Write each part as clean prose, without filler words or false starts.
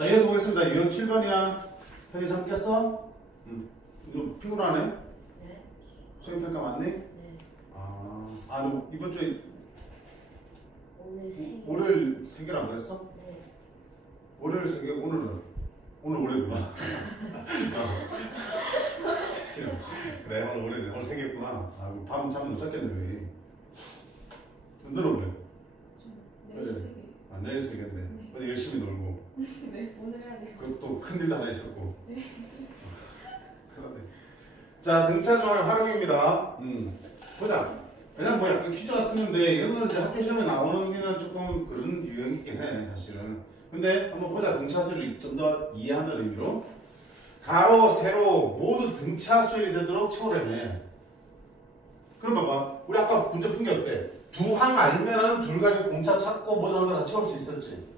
자, 이어서 보겠습니다. 유형 7번이야. 편히 잠겼어? 너 피곤하네? 네. 수행평가 맞니? 네. 너 이번 주에 오늘 세. 월요일 3개라 그랬어? 네. 월요일 3개, 오늘 월요일이구나. 싫어. 그래, 오늘 월요일, 오늘 3개였구나. 밤 잠 못 잤겠네, 왜. 너는 왜? 내일 세 개. 내일 3개인데. 네. 어제 열심히 놀고. 네, 오늘 해야 돼요. 그것도 큰일도 하나 있었고. 네. 그러네. 자, 등차 조항의 활용입니다. 보자. 그냥 뭐 약간 퀴즈 같은데 이런 거는 이제 학교 시험에 나오는 게는 조금 그런 유형이 있긴 해, 사실은. 근데 한번 보자. 등차수를 좀 더 이해하는 의미로. 가로, 세로 모두 등차수열이 되도록 채우려면. 그럼 봐봐. 우리 아까 문제 푼 게 어때? 두 항 알면은 둘 가지고 공차 찾고 모두 하나 다 채울 수 있었지.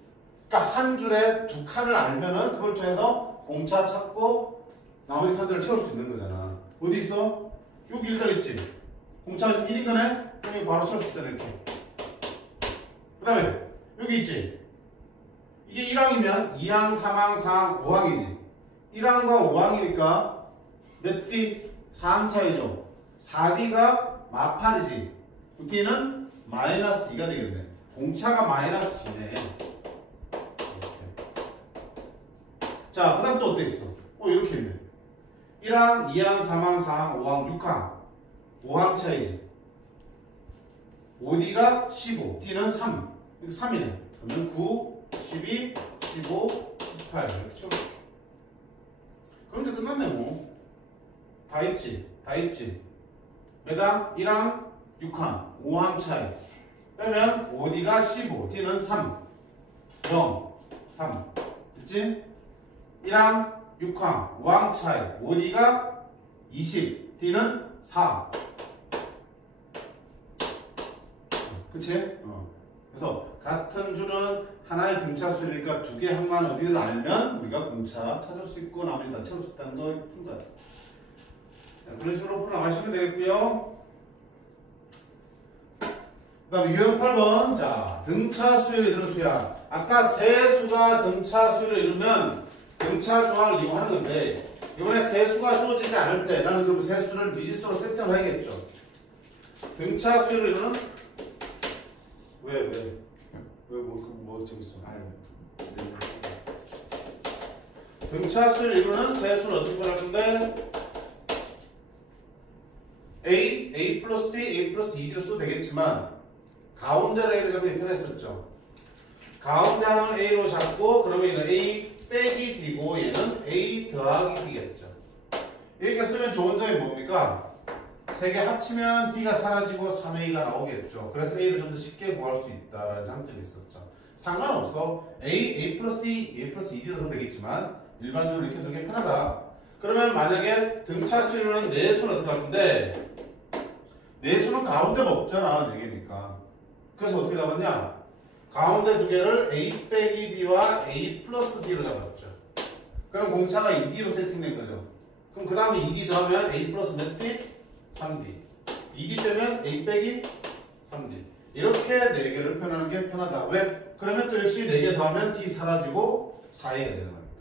그러니까 한 줄에 두 칸을 알면은 그걸 통해서 공차 찾고 나머지 칸들을 채울 수 있는 거잖아. 어디 있어? 여기 일단 있지. 공차가 1인간에 여기 바로 채울 수 있잖아, 이렇게. 그 다음에 여기 있지. 이게 1항이면 2항, 3항, 4항, 5항이지. 1항과 5항이니까 몇 D? 4항 차이죠. 4D가 마팔이지. D는 마이너스 2가 되겠네. 공차가 마이너스 2네. 자, 그 다음 또 어때 있어? 이렇게 있네. 1항, 2항, 3항, 4항, 5항, 6항. 5항 차이지. 5D가 15, D는 3. 이거 3이네. 그러면 9, 12, 15, 18. 이렇게 채워. 그럼 이제 끝났네, 뭐. 다 있지. 다 있지. 몇항? 1항, 6항. 5항 차이. 빼면 5D가 15, D는 3. 0, 3. 됐지? 1항, 6항, 5항 차이. 5D가 20, D는 4. 그치? 그래서 같은 줄은 하나의 등차수니까 두 개 항만 어디를 알면 우리가 공차 찾을 수 있고 나머지 다 채울 수 있다는 거 푼 거야. 그런 식으로 풀어나가시면 되겠고요. 그 다음에 유형 8번. 자, 등차수를 이루는 수야. 아까 세 수가 등차수를 이루면 등차 조항을 이용하는 건데 이번에 세 수가 주어지지 않을 때 나는 그럼 세 수를 미지수로 세팅을 해야겠죠. 등차수를 이루는 뭐 재밌어? 등차수를 이루는 세 수를 어떻게 표현할 건데 A 플러스 D, A 플러스 2D로 써도 되겠지만 가운데를 A로 잡으면 편했었죠. 가운데 항을 A로 잡고 그러면 얘는 A 빼기 D고 얘는 A 더하기 D겠죠. 이렇게 쓰면 좋은 점이 뭡니까? 세 개 합치면 D가 사라지고 3A가 나오겠죠. 그래서 A를 좀 더 쉽게 구할 수 있다는 장점이 있었죠. 상관없어. A 플러스 D, A 플러스 2D로 써도 되겠지만 일반적으로 이렇게 두는 게 편하다. 그러면 만약에 등차수로는 네 수는 어떻게 할 건데 네 수는 가운데가 없잖아. 네 개니까. 그래서 어떻게 잡았냐? 가운데 두 개를 A 빼기 D와 A 플러스 D로 잡았죠. 그럼 공차가 2D로 세팅된 거죠. 그럼 그 다음에 2D 더하면 A 플러스 몇 D? 3D. 2D 빼면 A 빼기 3D. 이렇게 4개를 표현하는 게 편하다. 왜? 그러면 또 역시 4개 더하면 D 사라지고 4A가 되는 겁니다.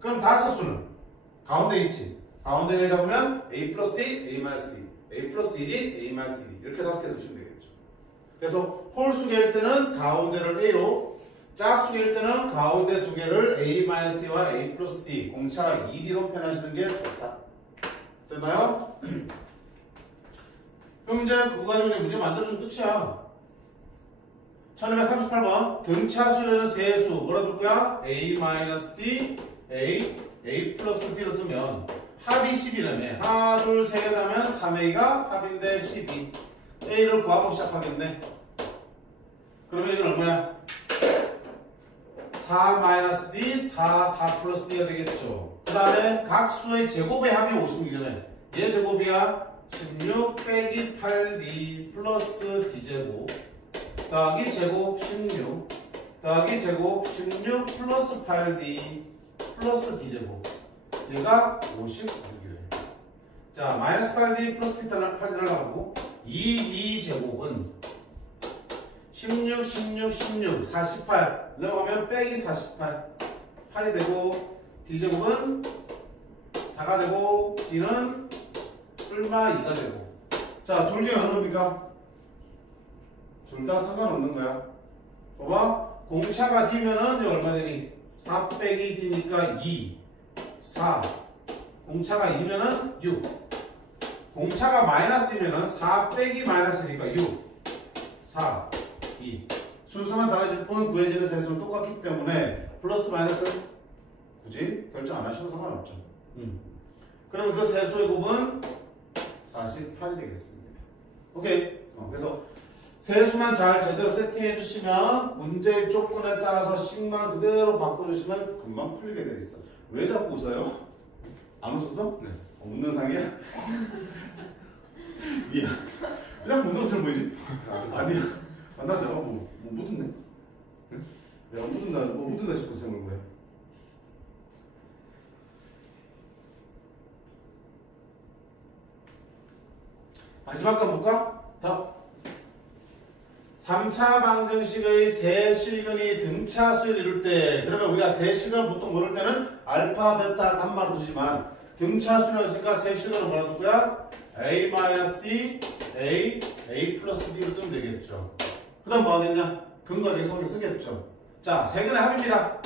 그럼 다섯 수는 가운데 있지. 가운데를 잡으면 A 플러스 D, A 마이너스 D, A 플러스 2D, A 마이너스 2D. 이렇게 5개 두시면 되겠죠. 그래서 홀수개일 때는 가운데를 A로, 짝수개일 때는 가운데 두 개를 A 마이너스 D와 A 플러스 D, 공차가 2D로 표현하시는 게 좋다. 됐나요? 그럼 이제 그거 가지고 문제 만들어주면 끝이야. 1238번. 등차수는 세수. 뭐라 둘 거야? A 마이너스 D, A 플러스 D로 두면 합이 10이라며. 하나, 둘, 세 개 나면 3A가 합인데 12. A를 구하고 시작하겠네. 그러면 이건 얼마야? 4 마이너스 D, 4 플러스 D가 되겠죠. 그 다음에 각 수의 제곱의 합이 56이라며. 얘 제곱이야. 16 빼기 8D 플러스 D제곱 더하기 제곱 16 더하기 제곱 16 플러스 8D 플러스 D제곱. 얘가 56이래. 자, 마이너스 8D 플러스 8D 하려고 2D 제곱은 16, 16, 16, 48 넘어가면 빼기 48 8이 되고 D제곱은 4가 되고 D는 얼마 2가 되고. 자, 둘 중에 어느 놈입니까? 둘 다 상관없는 거야. 봐봐. 공차가 D면은 얼마 되니? 4 빼기 D니까 2, 4. 공차가 2면은 6. 공차가 마이너스이면은 4 빼기 마이너스니까 6, 4, 2. 순서만 달라질 뿐 구해지는 세수는 똑같기 때문에 플러스 마이너스 굳이 결정 안 하셔도 상관없죠. 그러면 그 세수의 곱은 48이 되겠습니다. 오케이. 그래서 세수만 잘 제대로 세팅해 주시면 문제의 조건에 따라서 식만 그대로 바꿔주시면 금방 풀리게 돼 있어. 왜 자꾸 웃어요? 안 웃었어? 네. 웃는 상이야? 미안. 그냥 묻는 것처럼 보이지? 아니야. 나 내가 뭐 묻었네. 응? 내가 묻는다 싶어서 얼굴에. 마지막 거 볼까? 더. 3차 방정식의 세실근이 등차수를 이룰 때, 그러면 우리가 세실근 보통 모를 때는 알파, 베타, 감마로 두지만 등차수를 했으니까 세실근을 뭐라 둘 거야? A-D, A 플러스 D로 뜨면 되겠죠. 그 다음 뭐 하겠냐? 근과 계속을 쓰겠죠. 자, 세근의 합입니다.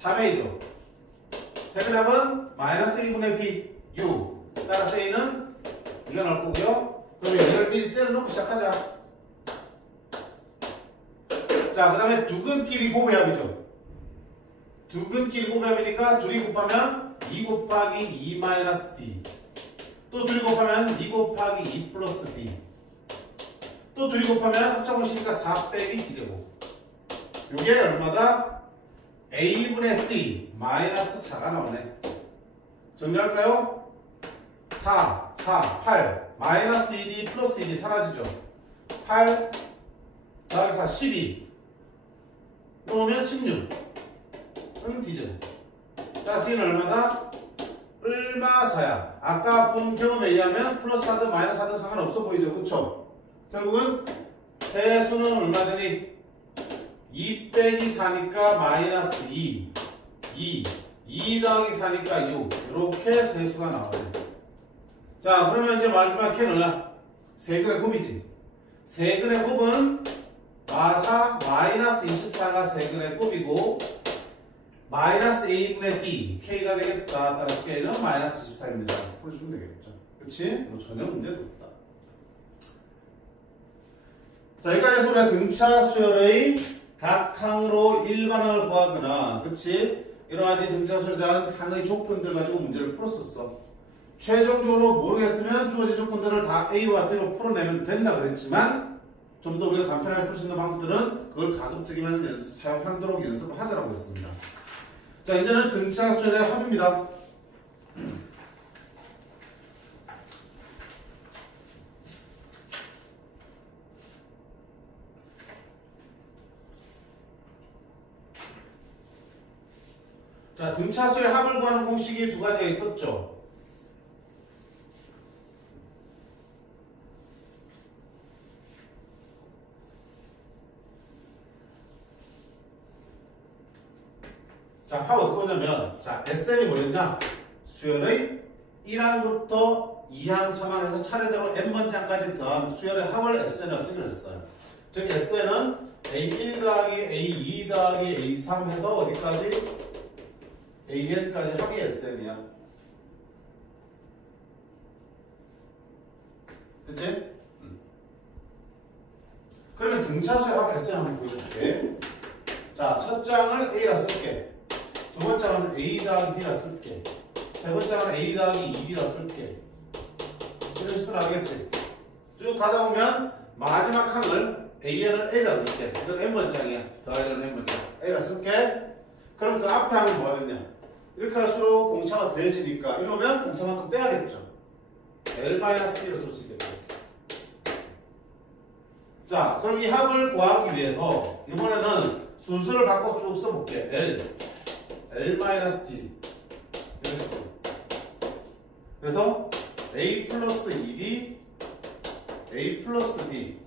3A죠. 세근의 합은 마이너스 A분의 B, U. 따라서 A는 이거 나올 거고요. 그럼 얘를 미리 때려놓고 시작하자. 자, 그 다음에 두근끼리 곱해합이죠. 두근끼리 곱해합이니까 둘이 곱하면 2 곱하기 2 마이너스 D. 또 둘이 곱하면 2 곱하기 2 플러스 D. 또 둘이 곱하면 합쳐보시니까 4 빼기 D제곱. 요게 얼마다? A분의 C 마이너스 4가 나오네. 정리할까요? 4, 8 마이너스 2D 플러스 2D 사라지죠. 8 더하기 4, 12 그러면 16 D제곱. 자, D는 얼마다? 얼마 4야. 아까 본 경험에 의하면 플러스 하든 마이너스 하든 상관없어 보이죠. 그쵸? 결국은 세수는 얼마 되니? 2 빼기 4니까 마이너스 2 더하기 4니까 6 이렇게 세수가 나와요. 자, 그러면 이제 마지막 K는 얼마? 세근의 곱이지. 세근의 곱은 마사 마이너스 24가 세근의 곱이고 마이너스 A분의 D K가 되겠다. 따라서 K는 마이너스 24입니다. 풀어주면 되겠죠. 그치? 뭐 전혀 문제도 없다. 자, 여기까지 해서 우리가 등차 수열의 각 항으로 일반항을 구하거나, 그치? 여러 가지 등차 수열에 대한 항의 조건들 가지고 문제를 풀었었어. 최종적으로 모르겠으면 주어진 조건들을 다 A와 D로 풀어내면 된다 그랬지만, 좀 더 우리가 간편하게 풀 수 있는 방법들은 그걸 가급적이면 사용하도록 연습을 하자라고 했습니다. 자, 이제는 등차 수열의 합입니다. 자, 등차 수열의 합을 구하는 공식이 두 가지가 있었죠. 자, 합 어떻게 보냐면, 자, SN이 뭐였냐? 수열의 1항부터 2항, 3항에서 차례대로 n번째까지 더한 수열의 합을 SN이라고 쓰기로 했어요. 즉, SN은 A1 더하기 A2 더하기 A3 해서 어디까지? AN까지 합이 SN이야. 됐지? 그러면 등차수의 합 SN 한번 보여줄게. 자, 첫 장을 A라 쓸게. 두 번째는 A 더하기 D라 쓸게. 세 번째는 A 더하기 2D라 쓸게. 이런 식으로 하겠지. 쭉 가다 보면 마지막 항을 AN을 A라 쓸게. 이건 N번장이야. 더하기는 N번장. A라 쓸게. 그럼 그 앞에 항이 뭐가 됐냐? 이렇게 할수록 공차가 더해지니까 이러면 공차만큼 빼야겠죠. L-D를 쓸 수 있겠죠. 자, 그럼 이 합을 구하기 위해서 이번에는 순서를 바꿔 쭉 써볼게. L-D 이런 식으로. 그래서 A 플러스 2D A 플러스 D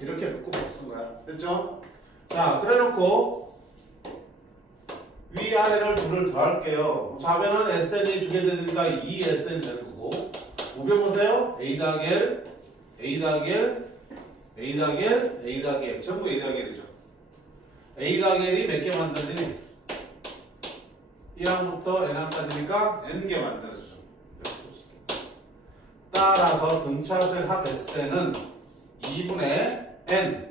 이렇게 묶어 쓴 거야. 됐죠? 자, 그래 놓고 위아래를 둘을 더할게요. 좌변은 SN이 두 개 되니까 2SN이 되는 거고 우변 보세요. A 더하기 L, A 더하기 L, A 더하기 L, A 더하기 L 전부 A 더하기 L이죠. A 더하기 L이 몇 개 만들어지니? 1항부터 n항까지니까 n개 만들어지죠. 따라서 등차수의 합 SN은 2분의 n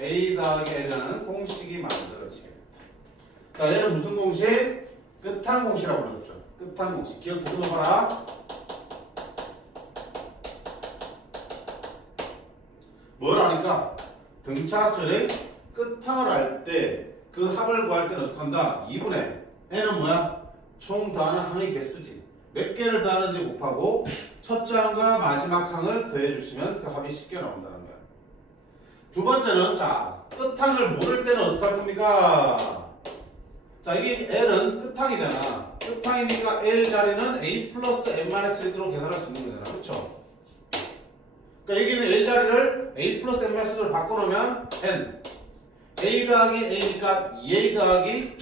A 더하기 L이라는 공식이 만들어지게. 자, 얘는 무슨 공식? 끝항 공식이라고 불렀죠. 끝항 공식. 기억 더듬어봐라. 뭘 하니까? 등차수의 끝항을 할 때 그 합을 구할 때는 어떻게 한다? 2분의 n은 뭐야? 총 더하는 항의 개수지. 몇 개를 더하는지 곱하고 첫째 항과 마지막 항을 더해주시면 그 합이 쉽게 나온다는 거야. 두 번째는 자, 끝항을 모를 때는 어떻게 할 겁니까? 자, 이게 L은 끝항이잖아. 끝항이니까 L 자리는 A 플러스 N-1로 계산할 수 있는 거잖아. 그쵸? 그러니까 여기는 L 자리를 A 플러스 N-1로 바꿔놓으면 N. A 더하기 A니까 2A 더하기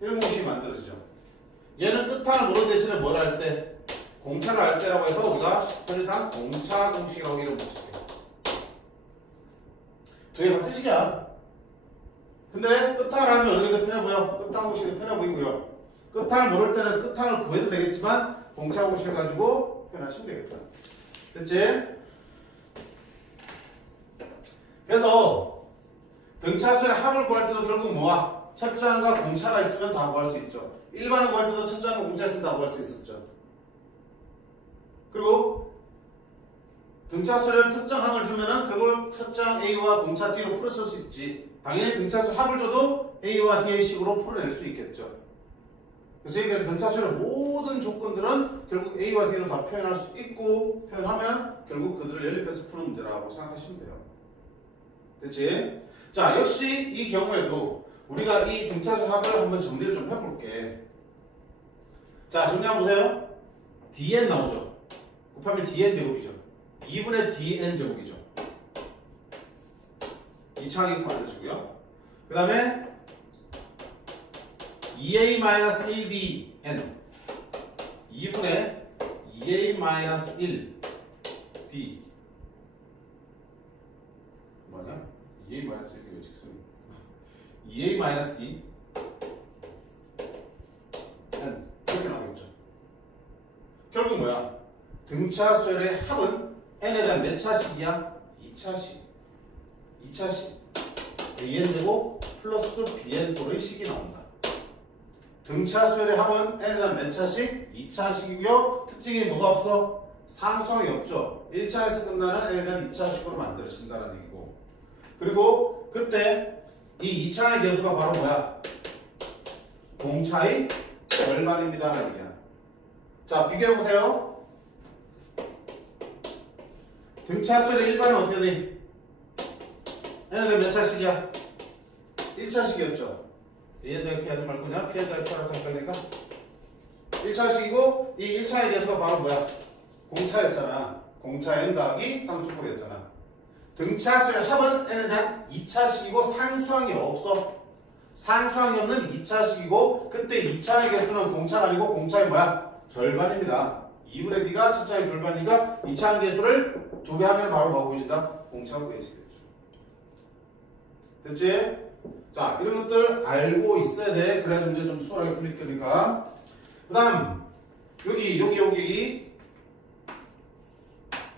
이런 공식이 만들어지죠. 얘는 끝항을 모르는 대신에 뭘 할 때? 공차를 할 때라고 해서 우리가 편의상 공차 공식이라고 이름을 붙일게요. 두 개가 뜻이야. 근데 끝항을 하면 어느 게 편해 보여? 끝항 공식이 편해 보이고요. 끝항을 모를 때는 끝항을 구해도 되겠지만 공차 공식을 가지고 표현하시면 되겠다. 됐지? 그래서 등차수의 합을 구할 때도 결국 뭐야? 첫째 항과 공차가 있으면 다 구할 수 있죠. 일반을 구할 때도 첫째 항과 공차 있으면 다 구할 수 있었죠. 그리고 등차수를 특정 항을 주면은 그걸 첫째 항 A와 공차 D로 풀어 쓸 수 있지. 당연히 등차수 합을 줘도 A와 D의 식으로 풀어낼 수 있겠죠. 그래서 여기서 등차수의 모든 조건들은 결국 A와 D로 다 표현할 수 있고 표현하면 결국 그들을 연립해서 푸는 문제라고 생각하시면 돼요. 됐지? 자, 역시 이 경우에도 우리가 이 등차수 합을 한번 정리를 좀 해볼게. 자, 정리 한번 보세요. dn 나오죠? 곱하면 dn 제곱이죠. 2분의 dn 제곱이죠. 2차하기 만드시고요. 그 다음에 2a-1dn 2분의 2a-1d 뭐냐? 2a-1d 직선 2a-d n 이렇게 나오겠죠. 결국 뭐야? 등차수열의 합은 n에 대한 몇 차식이야? 2차식. 2차식. an제곱 플러스 bn꼴의 식이 나온다. 등차수열의 합은 n에 대한 몇 차식? 2차식이고요. 특징이 뭐가 없어? 상수항이 없죠. 1차에서 끝나는 n에 대한 2차식으로 만들어진다는 얘기고. 그리고 그때 이 2차의 개수가 바로 뭐야? 공차의 절반입니다라는 얘기야. 자, 비교해보세요. 등차수열의 일반은 어떻게 되니? n에 대한 몇 차식이야? 1차식이었죠. 얘도 이렇게 하지 말고 그냥 피해도 이렇게 하라고 할 거니까 1차식이고 이 1차의 개수가 바로 뭐야? 공차였잖아. 공차 n 더하기 상수꼴이었잖아. 등차수의 합은 n에 대한 2차식이고 상수항이 없어. 상수항이 없는 2차식이고 그때 2차의 개수는 공차가 아니고 공차의 뭐야? 절반입니다. 2분의 d가 첫차의 절반이니까 2차의 개수를 2배 하면 바로 뭐 보여진다? 공차가 보여지겠죠. 됐지? 자, 이런 것들 알고 있어야 돼. 그래야 문제 좀 수월하게 풀릴 거니까. 그 다음 여기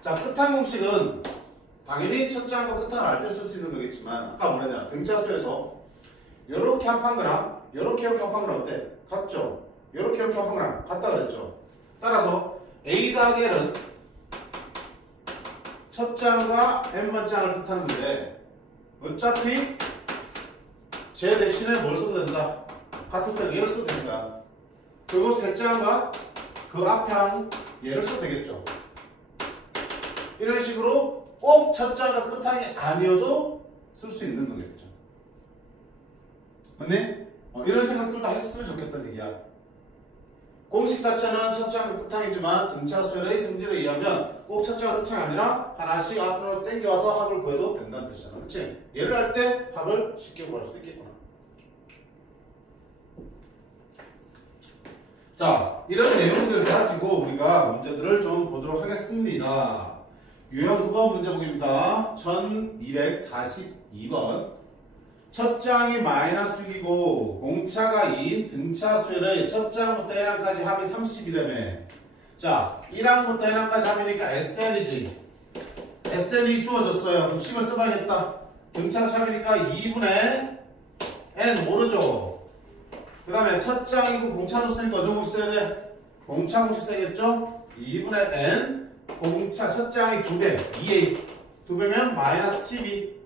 자, 끝항 공식은 당연히 첫째 항과 끝항을 알 때 쓸 수 있는 거겠지만 아까 뭐랬냐? 등차수에서 요렇게 합한 거랑 요렇게 합한 거랑 어때? 같죠? 요렇게 합한 거랑 같다 그랬죠? 따라서 A 더하기 L은 첫째 항과 n번째 항을 뜻하는 건데 어차피 제 대신에 뭘 써도 된다? 같은 때는 얘를 써도 되니까. 그리고 셋째 항과 그 앞에 항 얘를 써도 되겠죠. 이런 식으로 꼭 첫째 항과 끝항이 아니어도 쓸 수 있는 거겠죠. 맞네? 이런 생각들도 했으면 좋겠다는 얘기야. 공식 자체는 첫장 끝항이지만 등차수열의 성질에 의하면 꼭 첫장 끝항이 아니라 하나씩 앞으로 땡겨와서 합을 구해도 된다는 뜻이잖아. 그치? 얘를 할 때 합을 쉽게 구할 수 있겠구나. 자, 이런 내용들을 가지고 우리가 문제들을 좀 보도록 하겠습니다. 유형 9번 문제 보기입니다. 1242번. 첫 장이 마이너스 6이고 공차가 2인 등차수열의 첫 장부터 1항까지 합이 30이라며. 자, 1항부터 1항까지 합이니까 SN이지. SN이 주어졌어요. 그럼 10을 써봐야겠다. 등차수열이니까 2분의 N 모르죠. 그 다음에 첫 장이고 공차로 쓰니까 어느 공식 써야 돼? 공차 공식 써야겠죠? 2분의 N 공차 첫 장이 2배 2A 2배면 마이너스 12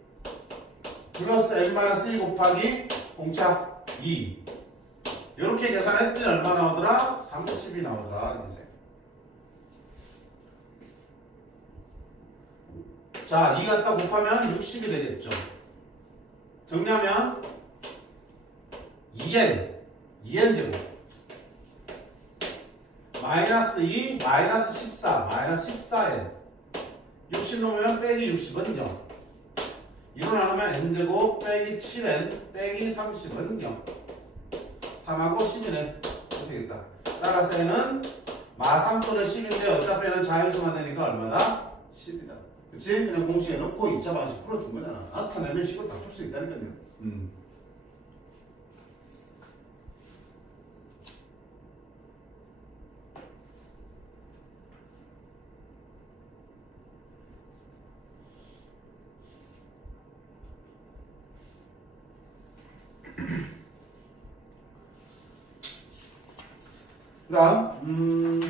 플러스 N-1 곱하기 공차 2 이렇게 계산했더니 얼마 나오더라? 30이 나오더라. 이제. 자, 2 갖다 곱하면 60이 되겠죠. 정리하면 2n 제곱 마이너스 2 마이너스 14 마이너스 14n 60 놓으면 빼기 60은 0 2로 나누면 n제곱 빼기 7n 빼기 30은 0 3하고 10이네. 이렇게 되겠다. 따라서 n은 마3 또는 10인데 어차피 n은 자연수만 되니까 얼마다? 10이다. 그치? 그냥 공식에 넣고 2차 방식 풀어준 거잖아. 나타내면 10을 다 풀 수 있다니까요. 그 다음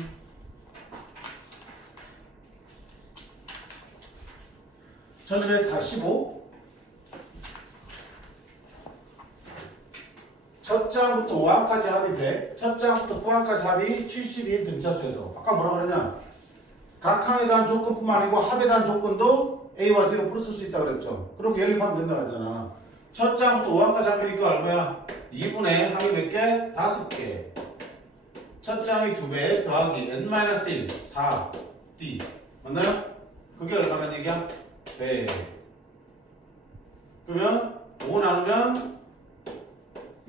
1245 첫 장부터 5항까지 합이 돼. 첫 장부터 9항까지 합이 72인 등차수에서 아까 뭐라 그랬냐? 각 항에 대한 조건뿐만 아니고 합에 대한 조건도 A와 D로 풀어 쓸 수 있다고 그랬죠. 그리고 연립하면 된다고 했잖아. 첫 장부터 5항까지 합이니까 얼마야? 2분의 항이 몇 개? 5개. 첫 장이 2배 더하기 n-1 4d 맞나요? 그게 얼마나 얘기야? 100. 그러면 5 나누면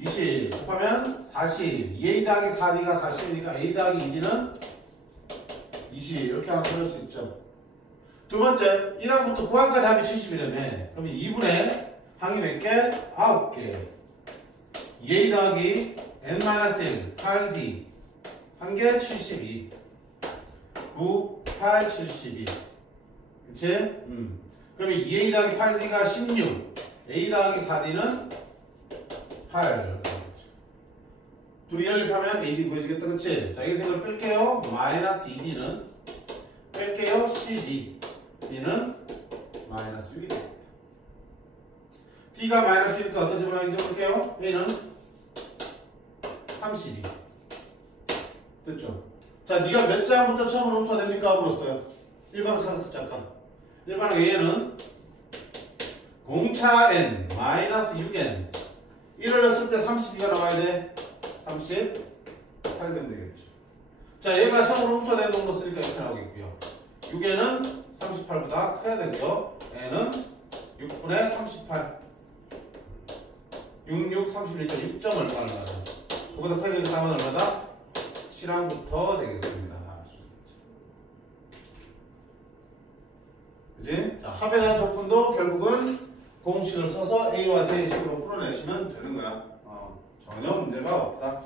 20 곱하면 40 2a 더하기 4d가 40이니까 a 더하기 2d는 20 이렇게 하나 써줄 수 있죠. 두 번째 1항부터 9항까지 합이 70이라며. 그러면 2분의 항이 몇 개? 9개 2a 더하기 n-1 8d 한 개 72 9, 8, 72 그치? 그러면 2a 더하기 8d가 16 a 더하기 4d는 8 둘이 연립하면 ad 구해지겠다. 그치? 자, 여기서 이걸 뺄게요. 마이너스 2d는 뺄게요. 12 d는 마이너스 6이 됩니다. d가 마이너스 6이니까 어떤 집어넣기 적을게요? a는 32 됐죠? 자, 네가 몇 장부터 처음으로 흡수가 됩니까? 물었어요. 1번을 찾았었지 아까. 1번은 A는 공차 N 마이너스 6N 1을 넣었을 때 32가 나와야 돼. 38 되면 되겠죠. 자, 얘가 처음으로 흡수가 되는 놈으로 쓰니까 이렇게 나오겠고요. 6N은 38보다 커야 되고요. N은 6분의 38 66, 31점 6점 얼마나 그거보다 커야 되는 상황은 얼마다? 7항부터 되겠습니다. 그치? 자, 합에 대한 조건도 결국은 공식을 써서 A와 D의 식으로 풀어내시면 되는 거야. 전혀 문제가 없다.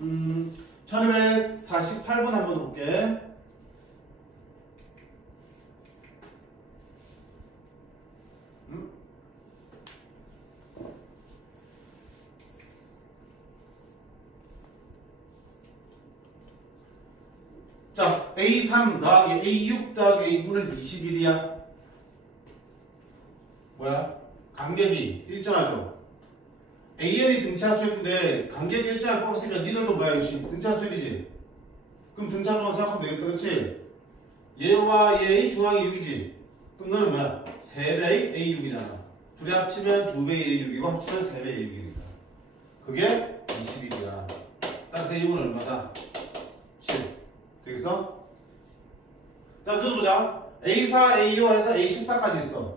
음, 1248번 한번 볼게. 자, A3 더하기 A6 더하기 A분의 21이야. 뭐야? 간격이 일정하죠? AN이 등차수인데 간격이 일정하게 뽑았으니까 니들도 뭐야? 역시 등차수이지? 그럼 등차수라고 생각하면 되겠다. 그치? 얘와 얘의 중앙이 6이지? 그럼 너는 뭐야? 3배의 A6이잖아. 둘이 합치면 2배의 A6이고 합치면 3배의 A6이니까. 그게 21이야. 따라서 A6은 얼마다? 7. 되겠어? 자, 너도 보자. A4, A5 해서 A14까지 있어.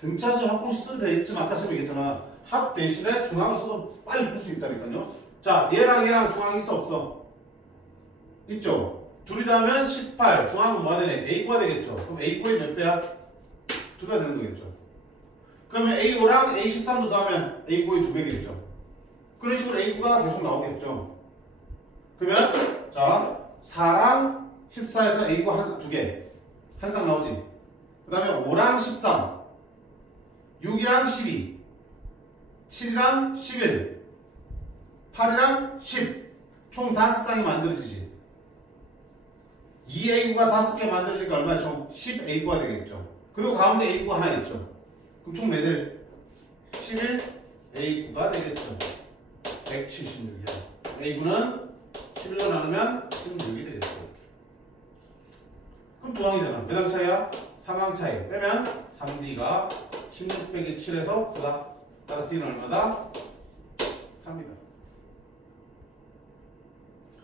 등차수 합공식 써도 되겠지만 아까 처음에 얘기했잖아. 합 대신에 중앙을 써도 빨리 풀 수 있다니까요. 자, 얘랑 중앙 있어 없어? 있죠? 둘이 더하면 18. 중앙은 뭐가 되네? A9가 되겠죠? 그럼 A9의 몇 배야? 2배가 되는 거겠죠? 그러면 A5랑 A13도 더하면 A9의 2배겠죠? 그런 식으로 A9가 계속 나오겠죠? 그러면 자 4랑 14에서 A9 두 개. 한 쌍 나오지? 그 다음에 5랑 13 6이랑 12 7이랑 11 8이랑 10 총 5쌍이 만들어지지. 2A9가 5개 만들어지니까 얼마야? 총 10A9가 되겠죠. 그리고 가운데 A9가 하나 있죠. 그럼 총 몇 일? 11A9가 되겠죠. 176이야. A9는 11로 나누면 16이 되겠죠. 그럼 두 항이잖아. 몇 항 차이야? 3항 차이. 빼면 3D가 16 빼기 7에서 9다. 따라서 D는 얼마다? 3이다.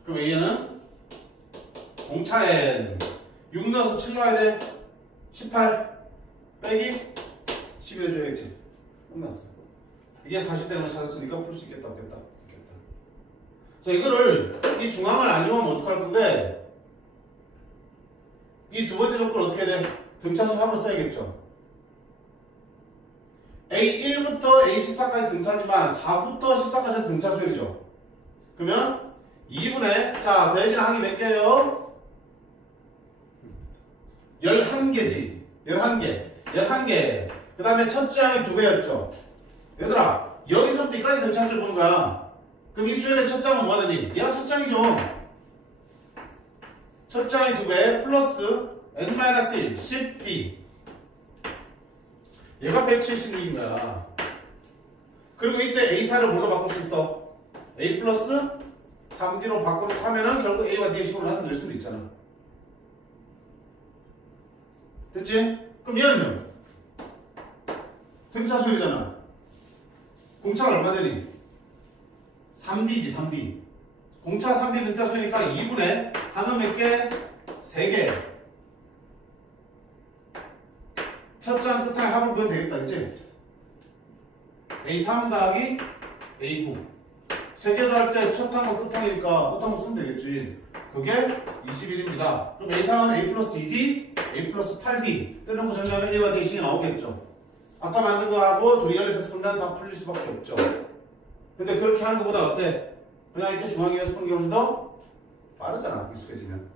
그럼 A는 공차엔 6 넣어서 7 넣어야 돼. 18 빼기 12 해줘야겠지. 끝났어. 이게 40대만 찾았으니까 풀 수 있겠다 없겠다? 없겠다. 자, 이거를 이 중앙을 알려면 어떡할 건데 이 두 번째 조건 어떻게 돼? 등차수 한번 써야겠죠. A1부터 A14까지 등차지만 4부터 14까지는 등차수이죠. 그러면 2분의 자 더해지는 항이 몇 개예요? 11개지. 11개. 그 다음에 첫째 항이 2배였죠. 얘들아 여기서부터 여기까지 등차수를 보는 거야. 그럼 이 수열의 첫 장은 뭐가 되니? 얘가 첫 장이죠. 첫 장이 2배 플러스 n-1 10d 얘가 176인 거야. 그리고 이때 A4를 뭘로 바꿀 수 있어? A 플러스 3D로 바꾸고 하면은 결국 A와 D의 식으로 나타낼 수도 있잖아. 됐지? 그럼 얘는요? 등차수열이잖아. 공차가 얼마 되니? 3D지 3D. 공차 3D 등차수니까 2분의 항은 몇 개? 3개. 첫 장 끝에 합은 그건 되겠다. 그치? A3 더하기 A9. 3개 더할 때 첫 항은 끝항이니까 끝항은 쓰면 되겠지. 그게 21입니다. 그럼 A3은 A 플러스 2D, A 플러스 8D. 때려놓고 정리하면 A와 D 식이 나오겠죠. 아까 만든 거하고 둘이 연립해서 보면 다 풀릴 수밖에 없죠. 근데 그렇게 하는 것보다 어때? 그냥 이렇게 중앙에서 푸는 게 훨씬 더 빠르잖아. 익숙해지면.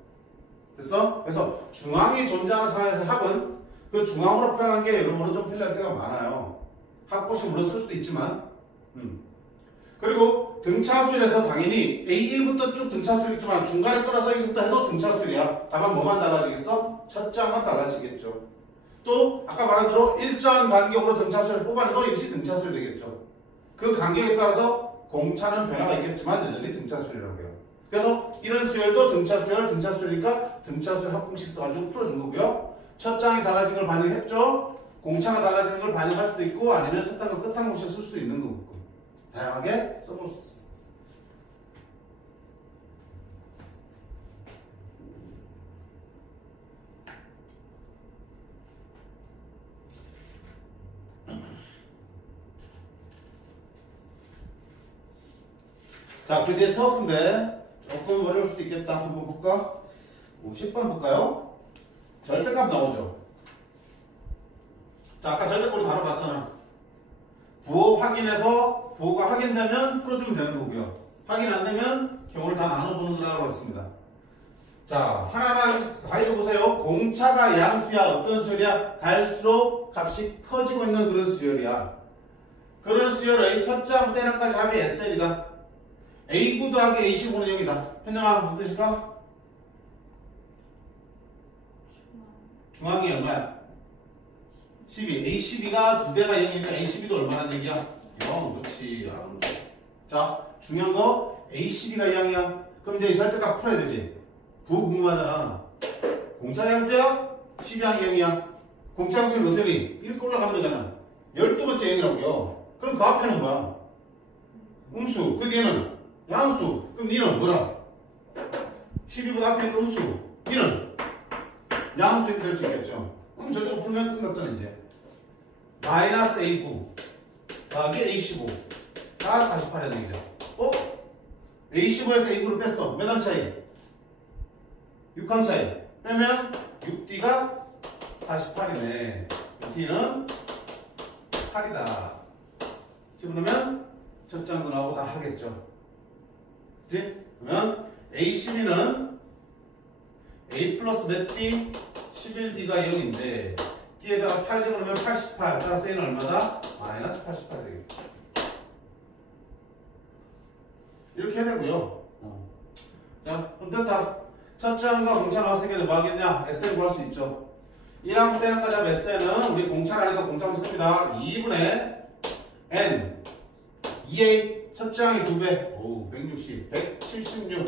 됐어? 그래서 중앙이 존재하는 상황에서 합은 그 중앙으로 표현하는 게 여러모로 좀 편리할 때가 많아요. 합고식 물론 쓸 수도 있지만. 그리고 등차수열에서 당연히 A1부터 쭉 등차수열 있지만 중간에 끊어서 여기서부터 해도 등차수열이야. 다만 뭐만 달라지겠어? 첫 장만 달라지겠죠. 또 아까 말한 대로 일정한 간격으로 등차수열을 뽑아내도 역시 등차수열이 되겠죠. 그 간격에 따라서 공차는 변화가 있겠지만 여전히 등차수열이라고 해요. 그래서 이런 수열도 등차수열이니까 등차수열 합공식 써가지고 풀어준 거고요. 첫 장이 달라진 걸 반영했죠. 공차가 달라지는 걸 반영할 수도 있고 아니면 첫 단과 끝 항공식 쓸 수도 있는 거고 다양하게 써볼 수 있어요. 자, 그 뒤에 터프인데 조금 어려울 수도 있겠다. 한번 볼까? 10번 볼까요? 절대값 나오죠. 자, 아까 절대값으로 다뤄봤잖아. 부호 확인해서 부호가 확인되면 풀어주면 되는 거고요. 확인 안 되면 경우를 다 나눠보는 거라고 했습니다. 자, 하나하나 다 읽어보세요. 공차가 양수야. 어떤 수열이야? 갈수록 값이 커지고 있는 그런 수열이야. 그런 수열의 첫 장부터 N까지 합이 SL이다. A9 더하기 A15는 0이다. 현정아 무슨 뜻일까? 중앙이 얼마야? 12. A12가 2배가 0이니까 A12도 얼마란 얘기야? 0. 그렇지. 자, 중요한 거 A12가 0이야. 그럼 이제 이 절대값 풀어야 되지. 부호 궁금하잖아. 공차 양수야? 12항이 0이야. 공차함수는 어떻게 돼? 이렇게 올라가는 거잖아. 12번째 0이라고요. 그럼 그 앞에는 뭐야? 음수. 그 뒤에는 양수. 그럼 니는 뭐라? 12보다 앞에 있는 음수. 니는 양수 이렇게 될 수 있겠죠. 그럼 저거 풀면 끝났잖아 이제. 마이너스 A9 더하기 A15 다 48이라는 얘기죠. A15에서 A9를 뺐어. 몇 항 차이? 6항 차이. 빼면 6D가 48이네. 6D는 8이다. 집어넣으면 첫 장도 나오고 다 하겠죠. 그치? 그러면 A12는 A 플러스 몇 D? 11D가 0인데 D에다가 8 집어넣으면 88. 따라서 A는 얼마다? 마이너스 88이 되겠다. 이렇게 해야 되고요. 자, 그럼 됐다. 첫 장과 공차 나왔으니까 뭐 하겠냐? SN 구할 수 있죠. 1항 때까지 하면 SN은 우리 공차를 하니까 공차로 씁니다. 2분의 N 2A 첫 장이 2배. 오, 160, 176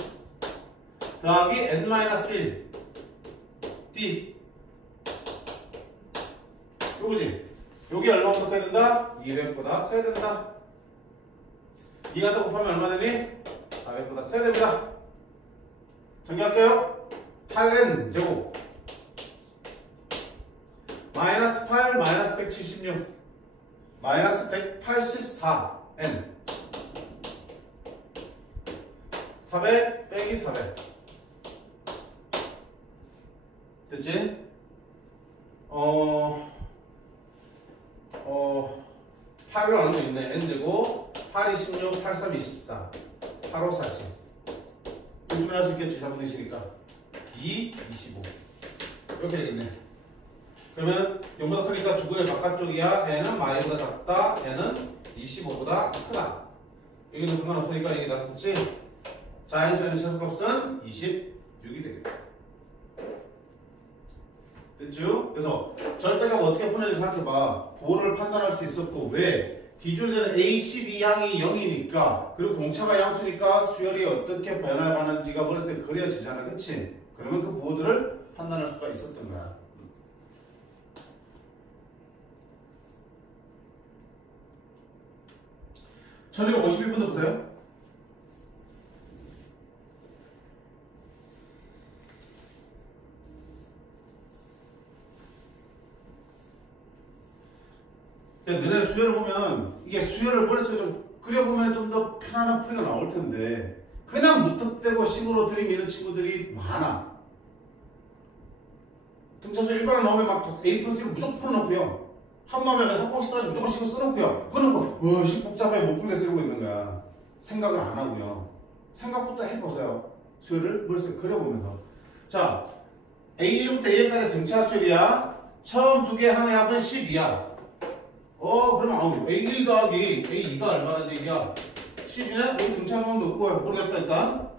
더하기 N-1 D 요거지? 요게 얼마보다 커야 된다? 200보다 커야 된다. 2가 더 곱하면 얼마 되니? 400보다 커야 됩니다. 정리할게요. 8n 제곱 마이너스 8 마이너스 176 마이너스 184n 400 빼기 400 됐지? 8을 어느 정도 있네. n제곱 8, 26, 8, 3, 24 8, 5, 40 수분할 수 있겠지. 잘못되시니까 2, 25 이렇게 되겠네. 그러면 0보다 크니까 두근의 바깥쪽이야. n은 마이보다 작다. n은 25보다 크다. 여기는 상관없으니까 여기다. 그치? 자, n수의 최소값은 26이 되겠다. 됐죠? 그래서 절대값 어떻게 푸는지 생각해봐. 부호를 판단할 수 있었고, 왜? 기준에는 A12항이 0이니까, 그리고 공차가 양수니까 수열이 어떻게 변화가는지가 머릿속에 그려지잖아. 그치? 그러면 그 부호들을 판단할 수가 있었던 거야. 전이가 51분도 보세요. 너네 수열을 보면 이게 수열을 머릿속에 좀 그려보면 좀 더 편안한 풀이가 나올 텐데 그냥 무턱대고 식으로 들이미는 친구들이 많아. 등차수 일반을 나오면 막 A 플러스 1을 무조건 풀어놓고요. 한 나오면 한번씩 써가지고 무조건 식을 써놓고요. 그거는 뭐 식 복잡해 못 풀게 쓰고 있는 거야. 생각을 안 하고요. 생각부터 해보세요. 수열을 머릿속에 그려보면서. 자, A1부터 A까지 등차 수열이야. 처음 두 개 항의 합은 10이야. 그러면 A1 더하기 A2가 얼마나 얘기야? 10이네? 여기 등차수항도 없고 모르겠다 일단.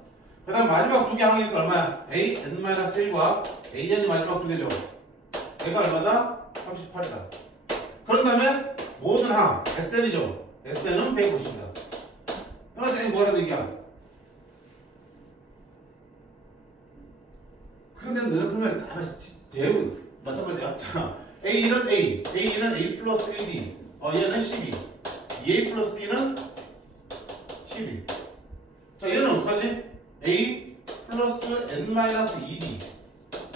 그 다음 마지막 두 개 항이니까 얼마야? A, N-1과 AN이 마지막 두 개죠. 얘가 얼마다? 38이다. 그런 다음에 모든 항, SN이죠. SN은 150이다. 그러니까 A 뭐라는 얘기야? 그러면 너는 풀면 다 대우 마찬가지야. 자, A는 A, A는 A 플러스 1D, 얘는 12, 2A 플러스 D는 12. 자, 얘는 어떡하지? A 플러스 N-2D,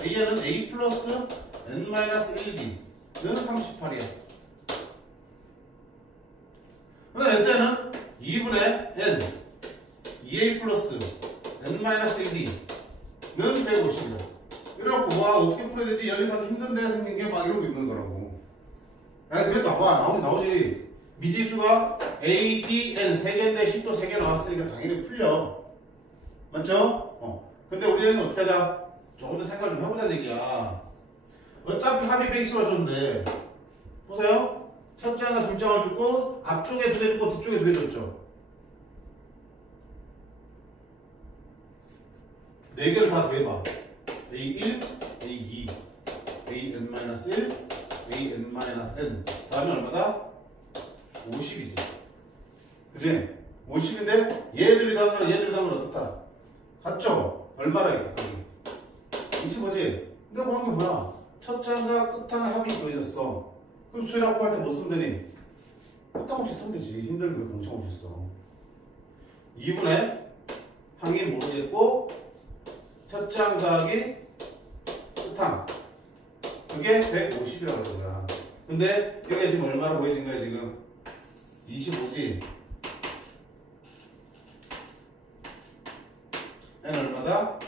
A는 A 플러스 N-1D는 38이야. 그 다음 SN은 2분의 N, 2A 플러스 N-1D는 150이야. 이래갖고 와 어떻게 풀어야 되지? 연립하기 힘든데 생긴 게 막 이러고 있는 거라고. 그래 나오지. 미지수가 A, D, N 3개인데 10도 3개 나왔으니까 당연히 풀려. 맞죠? 근데 우리는 어떻게 하자? 조금 더 생각 좀 해보자는 얘기야. 어차피 합의 120을 줬는데 보세요. 첫 장과 둘 장을 줬고 앞쪽에 2개 줬고 뒤쪽에 2개 줬죠. 4개를 다 더해봐. A1, A2, AN-1, AN-N 다음에 얼마다? 50이지. 그치? 50인데 얘들이 다음은 어떻다? 같죠? 얼마라 이게? 25지? 근데 뭐 한 게 뭐야? 첫 장과 끝항의 합이 구해졌어. 그럼 수열합고 할 때 뭐 쓰면 되니? 끝항 없이 쓰면 되지. 힘들게 왜 공차 없이 써. 2분의 항이 모르겠고 첫 장 더하기 끝항. 그게 150이라고 하는 거야. 근데 여기가 지금 얼마로 구해진 거야 지금? 25지. N 얼마다?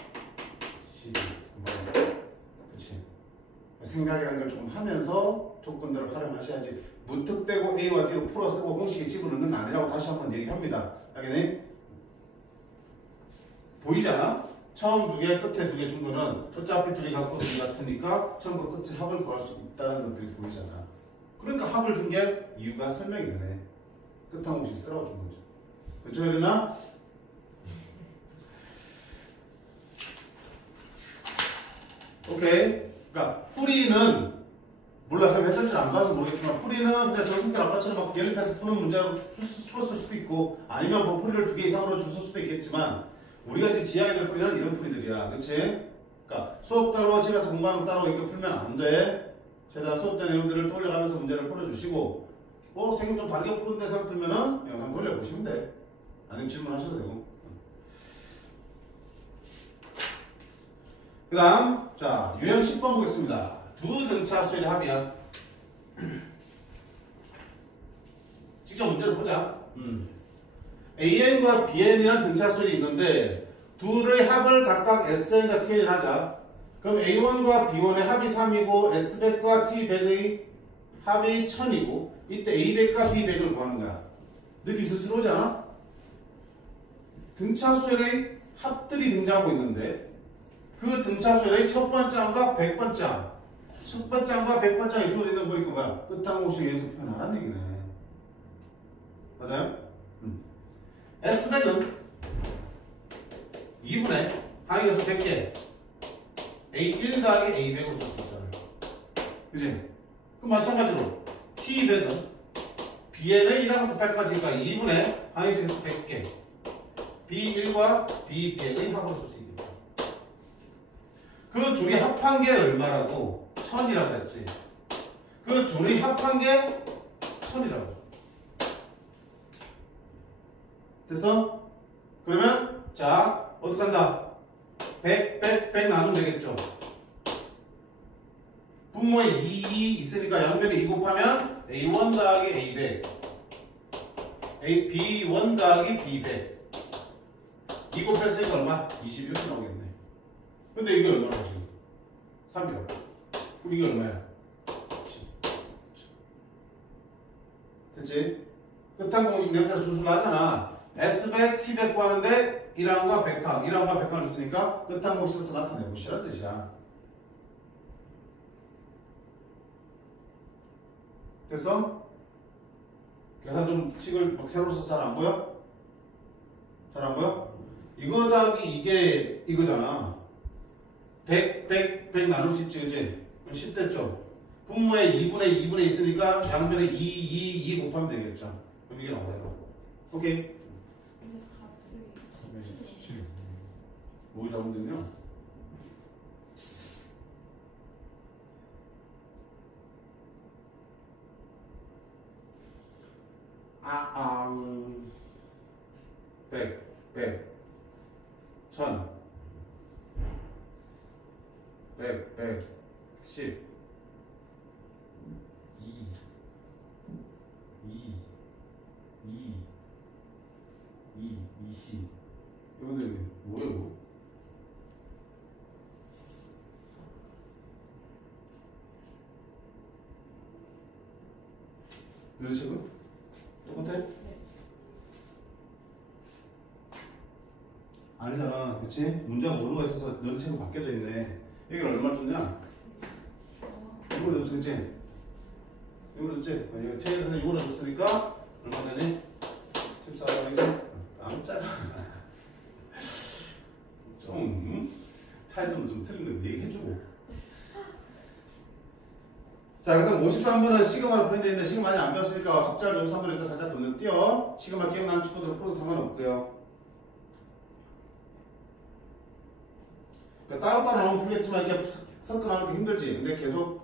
12. 그치. 생각이라는 걸 조금 하면서 조건들을 활용하셔야지. 무턱대고 A와 D로 풀어 쓰고 공식에 집어넣는 거 아니라고 다시 한번 얘기합니다. 알겠니? 보이잖아? 처음 두 개, 끝에 두 개 준 거는 어차피 둘이 갖고 있는 게 같으니까 처음과 끝에 합을 구할 수 있다는 것들이 보이잖아. 그러니까 합을 준 게 이유가 설명이 되네. 끝한 공식 쓰라고 준 거죠. 그렇죠, 혜린아? 오케이. 그러니까 풀이는 몰라, 선생님 했을지 안 봐서 모르겠지만 풀이는 그냥 정승태 아빠처럼 막 연립해서 푸는 문제로 풀었을 수도 있고 아니면 뭐 풀이를 두 개 이상으로 줬을 수도 있겠지만 우리가 지금 지향해야 될 풀이는 이런 풀이들이야. 그치? 그러니까 수업 따로 집에서 공부하는 거 따로 이렇게 풀면 안 돼. 최대한 수업 때 내용들을 돌려가면서 문제를 풀어주시고 뭐 선생님 좀 다르게 푸는데 생각 들면은 영상 돌려보시면 돼. 아니면 질문하셔도 되고. 그 다음 자 유형 10번 보겠습니다. 두 등차 수열의 합이야. 직접 문제를 보자. AN과 BN이라는 등차 수열이 있는데 둘의 합을 각각 SN과 TN을 하자. 그럼 A1과 B1의 합이 3이고 S100과 T100의 합이 1000이고 이때 A100과 B100을 구하는 거야. 느낌 스스로지 않아? 등차 수열의 합들이 등장하고 있는데 그 등차 수열의 첫 번째 항과 100번째 항, 첫 번째 항과 100번째 항이 주어져 있는 거 보니까 뭐야? 끝항 공식 예수 표현하라는 얘기네. 맞아요? S100은 2분의 항에서 100개 A1 더하기 A100으로 쓸 수 있잖아요. 그치? 그럼 마찬가지로 T100은 Bn의 1항부터 8까지가 2분의 항에서 100개 B1과 B100의 합으로 쓸 수 있겠다. 그 둘이 합한 게 얼마라고? 1000이라고 그랬지. 그 둘이 합한 게 1000이라고. 됐어? 그러면 자 어떻게 한다? 100 나누면 되겠죠. 분모에 2 있으니까 양변에 2 곱하면 A1 더하기 A100 B1 더하기 B100 2 곱했으니까 얼마? 21 나오겠네. 근데 이게 얼마나 지금? 3이라고. 그럼 이게 얼마야? 10. 됐지? 끝한 공식 냄새 수술하잖아. S100, T100 구하는데 1항과 100항, 1항과 100항 줬으니까 끝한 공식에서 나타내보시라는 뜻이야. 됐어? 계산 좀 식을 막 새로 써서 잘 안 보여? 잘 안 보여? 이거 더하기 이게 이거잖아. 100 나눌 수 있지, 그치? 그럼 10 됐죠? 분모에 2분의 있으니까 양변에 2 곱하면 되겠죠? 그럼 이게 나오잖아. 오케이. 뭐 잡으면 되냐? 아, 100, 1000, 100, 10, 2, 20. 이거는 뭐야, 이거? 너네 책은? 똑같아? 아니잖아, 그치? 문제가 모르는 거 있어서 너네 책은 바뀌어져 있네. 여기 얼마 줬냐? 이거 줬지, 그치? 이거 줬지? 이거 책에서는 이거 줬으니까 얼마 되니? 14만이지? 깜짝아. 좀 타이틀도 좀 틀린 거 얘기해주고. 자, 그다음 53번은 시그마로 표현되어 있는데 시그마 많이 안 배웠으니까 숙제를 53번에서 살짝 더 띄워. 시그마 기억나는 친구들은 풀어도 상관없고요. 그러니까 따로따로 나오면 풀겠지만 이렇게 섞어 나오기 힘들지. 근데 계속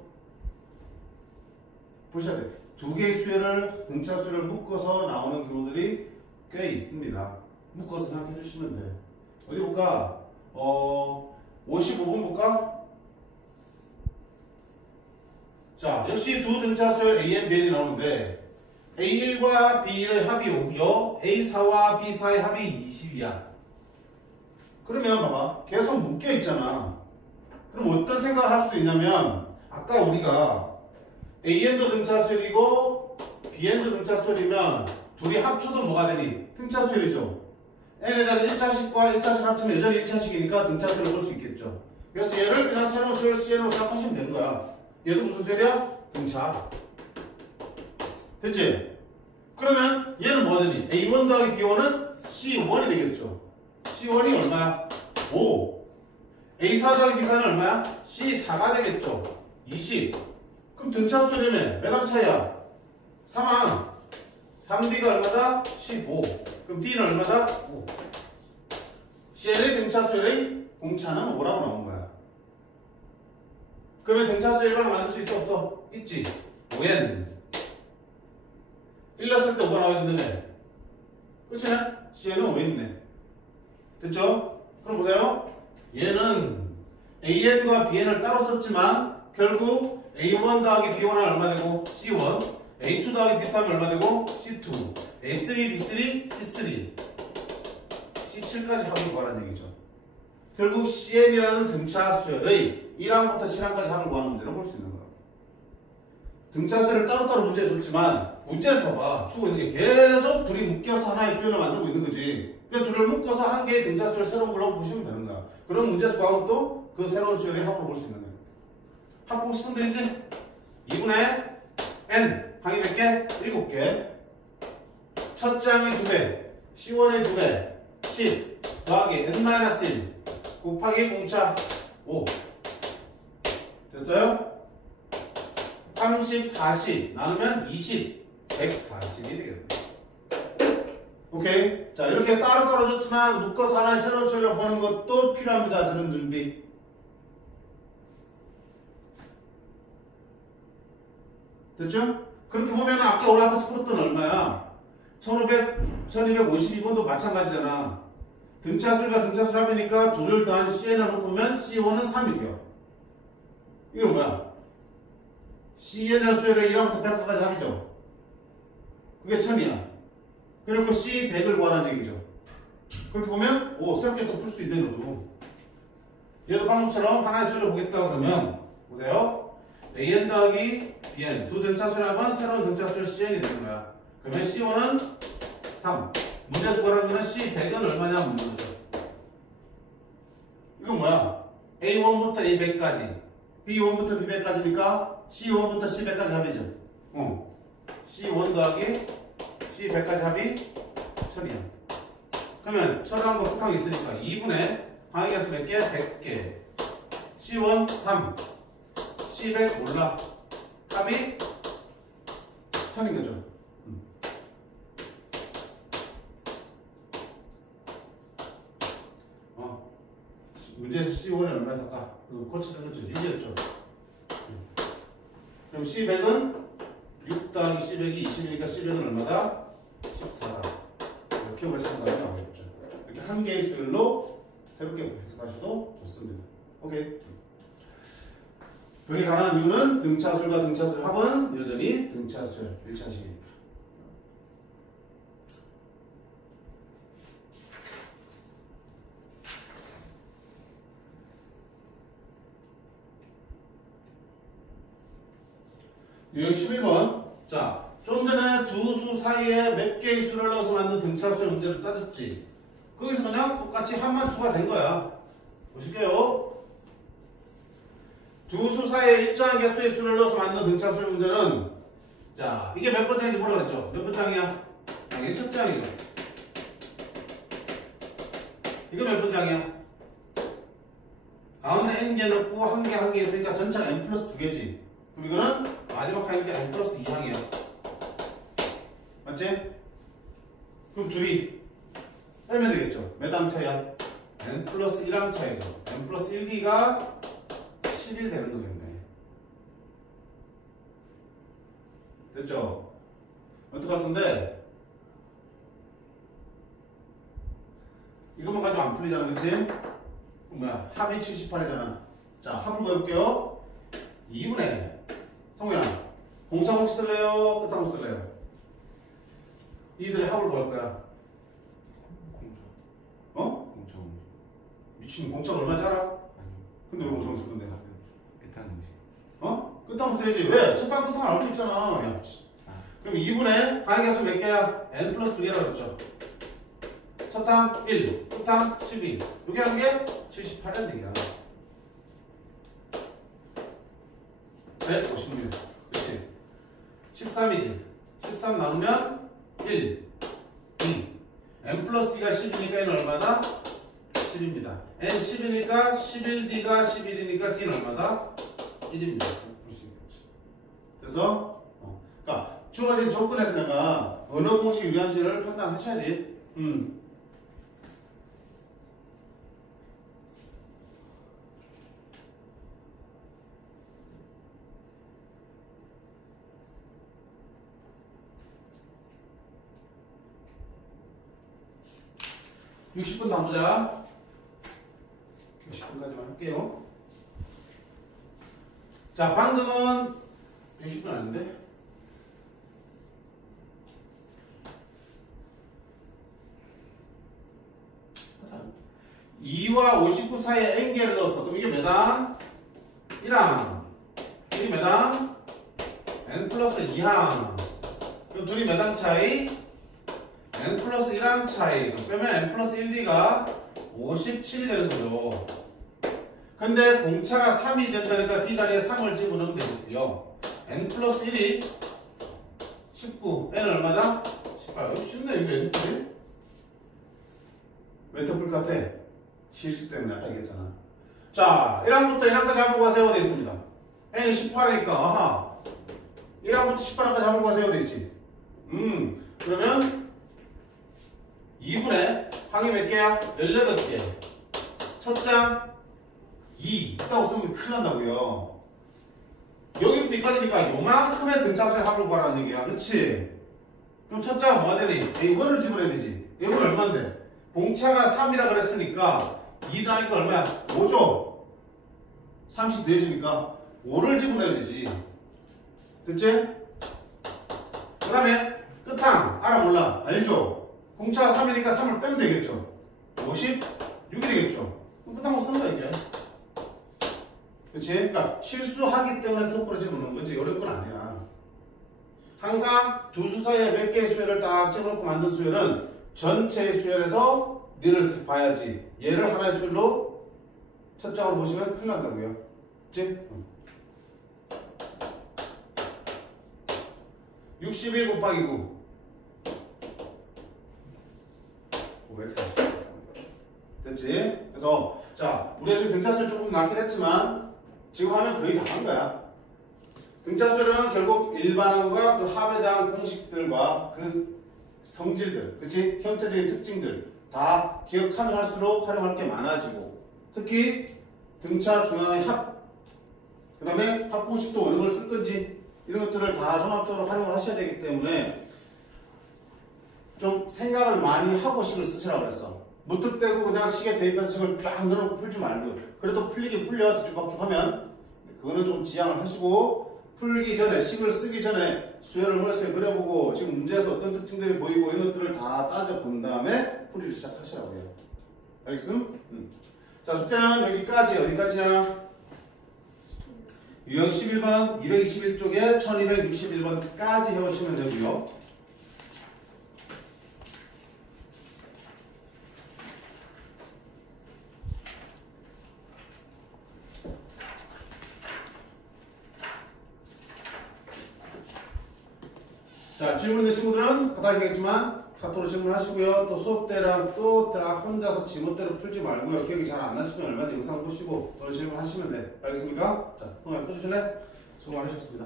보셔야 돼. 두 개의 수열을 등차 수열을 묶어서 나오는 경우들이 꽤 있습니다. 묶어서 생각해 주시면 돼. 어디 볼까? 55번 볼까? 자, 역시 두 등차 수열 AN, BN이 나오는데 A1과 B1의 합이 5요. A4와 B4의 합이 20이야. 그러면 봐봐. 계속 묶여 있잖아. 그럼 어떤 생각을 할 수도 있냐면 아까 우리가 AN도 등차 수열이고 BN도 등차 수열이면 둘이 합쳐도 뭐가 되니? 등차 수열이죠. N에다가 1차식과 1차식 합치면 여전히 1차식이니까 등차 수열을 볼 수 있겠죠. 그래서 얘를 그냥 새로운 수열 CN으로 생각하시면 되는 거야. 얘도 무슨 수열이야? 등차. 됐지? 그러면 얘는 뭐가 되니? A1 더하기 B1은 C1이 되겠죠. C1이 얼마야? 5. A4 더하기 B4는 얼마야? C4가 되겠죠. 20. 그럼 등차 수열이면 몇 항 차이야? 3항. 3D가 얼마다? 15. 그럼 D는 얼마다? 5. CN의 등차 수열의 공차는 5라고 나온 거야. 그러면 등차 수열을 만들 수 있어? 없어? 있지. 5n. 1 넣었을 때 5가 나와야 된다며. 그치? CN은 5n이네. 됐죠? 그럼 보세요. 얘는 AN과 BN을 따로 썼지만 결국 A1 더하기 B1은 얼마 되고 C1, A2 더하기 B2 하면 얼마 되고 C2, A3, B3, C3, C7까지 합을 구하라는 얘기죠. 결국 CN이라는 등차 수열의 1항부터 7항까지 합을 구하는 문제를 볼 수 있는 거예요. 등차 수열을 따로따로 문제에 줬지만 문제에서 봐. 주고 있는 게 계속 둘이 묶여서 하나의 수열을 만들고 있는 거지. 그러니까 둘을 묶어서 한 개의 등차 수열 새로운 걸로 보시면 되는 거야. 그런 문제에서 구하고 또 그 새로운 수열의 합을 볼 수 있는 거야. 합 보고 싶으면 되지? 2분의 n 항이 몇 개? 7개. 첫 장이 2배, C1의 2배, 10 더하기 n-1 곱하기 공차 5. 됐어요? 30, 40 나누면 20, 140이 되겠다. 오케이? 자, 이렇게 따로 떨어졌지만 묶어서 하나의 새로운 수열을 보는 것도 필요합니다. 들은 준비. 됐죠? 그렇게 보면 아까 우리 앞에서 풀었던 얼마야? 1252번도 마찬가지잖아. 등차수가 등차수 합이니까 둘을 더한 CN을 묶으면 C1은 3이고요. 이거 뭐야? CN의 수열의 1항부터 100까지 합이죠. 그게 1000이야. 그리고 C100을 구하라는 얘기죠. 그렇게 보면 새롭게 또 풀 수 있네 너도. 얘도 방금처럼 하나의 수열을 보겠다 그러면 보세요. AN 더하기 BN 두 등차수를 하면 새로운 등차수를 CN이 되는 거야. 그러면 C1은 3. 문제에서 구하라는 거는 C100은 얼마냐 묻는 거죠. 이건 뭐야? A1부터 A100까지 B1부터 B100까지니까 C1부터 C100까지 합이죠. C1 더하기 C100까지 합이 1000이야. 그러면 1000한 거 흑항 있으니까 2분의 항의 개수 몇 개? 100개. C1 3 C100 몰라. 합이 1000인 거죠. 문제에서 C1이 얼마에 살까? 코치된 거죠. 1이었죠. 그럼 C100은 6 더하기 C100이 20이니까 C100은 얼마다? 14다. 이렇게 보시면 답이 나오겠죠. 이렇게 한 개의 수열로 새롭게 해석하셔도 좋습니다. 오케이. 여기 관한 이유는 등차수열과 등차수열 합은 여전히 등차수열 1차식이니까. 유형 11번. 자, 좀 전에 두 수 사이에 몇 개의 수를 넣어서 만든 등차수열 문제를 따졌지. 거기서 그냥 똑같이 합만 추가된 거야. 보실게요. 두 수 사이에 일정한 개수의 수를 넣어서 만든 등차수열 문제는, 자, 이게 몇 번째인지 뭐라 그랬죠? 몇 번장이야? 당연히 첫 장이죠. 이거 몇 번장이야? 가운데 n개 넣고 한 개 있으니까 전체가 n 플러스 2개지. 그럼 이거는 마지막 항이 n 플러스 2항이야. 맞지? 그럼 둘이 빼면 되겠죠. 몇 항 차이야? n 플러스 1항 차이죠. n 플러스 1d가 11 되는 거겠네. 됐죠? 어떻게 할 건데? 이것만 가지고 안 풀리잖아, 그치? 뭐야, 합이 78이잖아. 자, 합을 구해볼게요. 2분의 성우야, 공차 혹시 쓸래요? 끝함 혹시 쓸래요? 이들의 합을 구할 거야. 공차. 어? 공차. 미친, 공차가 얼마인지 알아? 아니요. 근데 왜 공차 쓸 건데? 끝하는 거지. 어? 끝함 쓰야지. 왜? 첫방 끝함 알고 있잖아. 야, 그럼 2분의 방향계수 몇 개야? n 플러스 2개라고 했죠. 첫항 1, 끝항 12. 여기 한 개 78이란 얘기야. 156. 그렇지. 13이지. 13 나누면 1, 2. n 플러스 2가 10이니까 n은 얼마다? 10입니다. n 10이니까 11d가 11이니까 d는 얼마다? 1입니다. 그래서 그러니까 주어진 조건에서 내가 어느 공식이 유리한지를 판단하셔야지. 60분 남보자. 60분까지만 할게요. 자, 방금은 60분 아닌데? (2와 59) 사이에 n개를 넣었어. 그럼 이게 몇항? 1항. 이게 몇항? n 플러스 2항. 그럼 둘이 몇항 차이? n 플러스 1항 차이. 그러면 n 플러스 1d가 57이 되는 거죠. 근데 공차가 3이 된다니까 d 자리에 3을 집어넣으면 되겠고요. n 플러스 1이 19. n은 얼마다? 18. 이거 쉽네. 이거 왜 틀지? 왜 틀릴 것 같아? 실수 때문에 아까 얘기했잖아. 자, 1항부터 1항까지 한번가 세워져 있습니다. n이 18이니까 아하 1항부터 18항까지 한번가 세워져 있지. 그러면 2분의 항이 몇 개야? 18개. 첫 장 2 있다고 쓰면 큰일 난다고요. 여기부터 여기까지니까 요만큼의 등차수의 합을 구하라는 얘기야. 그치? 그럼 첫 장은 뭐가 되니? A1을 집어넣어야 되지. A1 얼마인데? 공차가 3이라 그랬으니까 2 더하니까 얼마야? 5죠? 34주니까 5를 집어넣어야 되지. 됐지? 그 다음에 끝항 알아 몰라? 알죠? 공차가 3이니까 3을 빼면 되겠죠? 56이 되겠죠? 그럼 끝항 못 쓰는 거야 이게. 그치? 그러니까 실수하기 때문에 턱부러 집어넣는 거지 어려운 건 아니야. 항상 두 수 사이에 몇 개의 수열을 딱 집어넣고 만든 수열은 전체의 수열에서 니를 봐야지. 얘를 하나의 수열로 첫 장으로 보시면 큰일 난다고요. 그치? 61 곱하기 9 540 됐지? 그래서 자 우리가 지금 등차수를 조금 낮긴 했지만 지금 하면 거의 다 한 거야. 등차수열은 결국 일반항과 그 합에 대한 공식들과 그 성질들, 그치? 형태적인 특징들 다 기억하면 할수록 활용할 게 많아지고 특히 등차 중앙의 합, 그 다음에 합공식도 어느 걸 쓸 건지 이런 것들을 다 종합적으로 활용을 하셔야 되기 때문에 좀 생각을 많이 하고 식을 쓰시라고 그랬어. 무턱대고 그냥 식에 대입해서 식을 쫙 넣어놓고 풀지 말고 그래도 풀리긴 풀려 쭉쭉쭉 하면 그거는 좀 지양을 하시고 풀기 전에 식을 쓰기 전에 수열을 머릿속에 그려보고 지금 문제에서 어떤 특징들이 보이고 이런 것들을 다 따져본 다음에 풀이를 시작하시라고 해요. 알겠음? 자 숙제는 여기까지. 어디까지냐? 유형 11번 221쪽에 1261번까지 해오시면 되고요. 자, 질문 있는 친구들은 다시 하겠지만 카톡으로 질문하시고요. 또 수업 때랑 또 다 혼자서 지멋대로 풀지 말고요. 기억이 잘 안 나시면 얼마나 영상 보시고 또 질문하시면 돼. 알겠습니까? 자, 통화 꺼주실래? 수고 많으셨습니다.